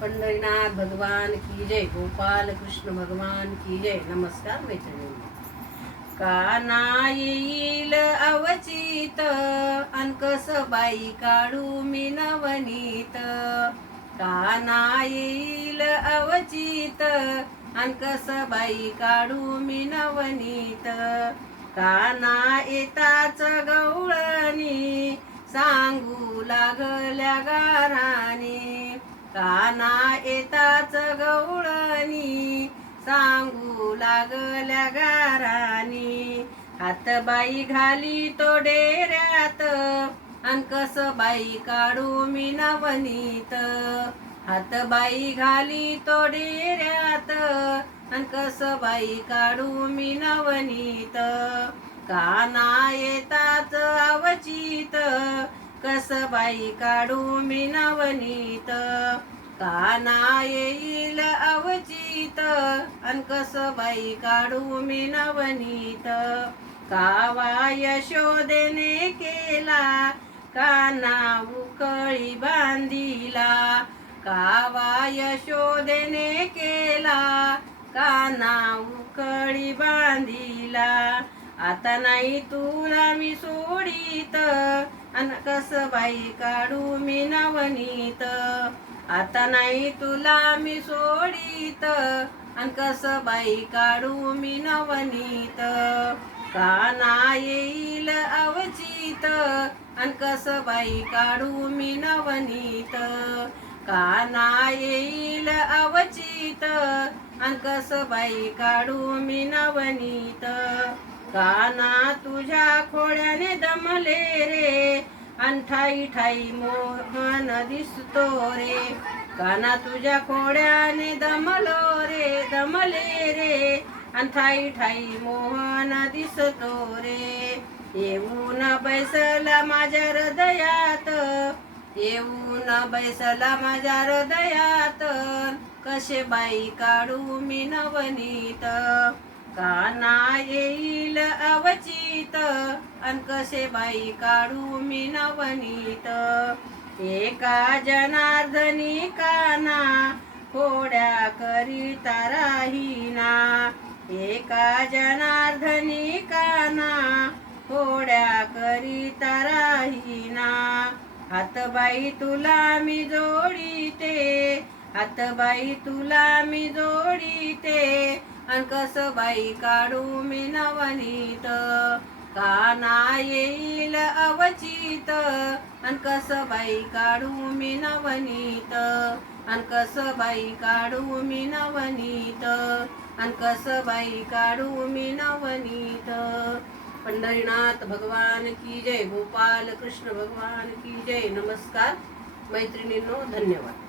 पंढरीनाथ भगवान की जय, गोपाल कृष्ण भगवान की जय. नमस्कार मैत्रिणींनो. काना येईल अवचित अनकस बाई काढू मी नवनीत. काना येईल अवचित अनकस बाई काढू मी नवनीत. काना येताच गवळणी सांगू लागल्या गाराने. काना येताच गवळणी सांगू लागल्या गारानी. हातबाई घाली तो डेऱ्यात अनकस बाई काढू मी नवनीत. हातबाई घाली तो डेऱ्यात अनकस बाई काढू मी नवनीत. काना येताच अवचित कस बाई काढू मी नवनीत. काना येईल अवचित अनकस बाई काढू मी नवनीत. कावा यशोदेने केला काना उकळी बांधिला. कावा यशोदेने केला काना उकळी बांधिला. आता नाही तुला मी सोडीत अनकस बाई काढू मी नवनीत. आता नाही तुला मी सोडीत अनकस बाई काढू मी नवनीत. काना येईल अवचित अनकस बाई काढू मी नवनीत. काना येईल अवचित अनकस बाई काढू मी नवनीत. काना तुझ्या खोड्याने दमले रे अन ठाई ठाई मोहन दिसतो रे. काना तुझ्या खोड्याने दमले रे अन ठाई ठाई मोहन दिसतो रे. येऊन बैसला माझ्या हृदयात, येऊन बैसला माझ्या हृदयात कसे बाई काढू मी नवनीत. काना येईल अवचित अनकसे बाई काढू मी नवनीत. एका जनार्दनी काना खोड्या करिता राहीना. एका जनार्दनी काना खोड्या करिता राहीना. हातबाई तुला मी जोडीते, हातबाई तुला मी जोडीते अनकस बाई काढू मी नवनीत. काना येईल अवचित अनकस बाई काढू मी नवनीत. अनकस बाई काढू मी नवनीत. अनकस बाई काढू मी नवनीत. पंढरीनाथ भगवान की जय, गोपाल कृष्ण भगवान की जय. नमस्कार मैत्रिणींनो, धन्यवाद.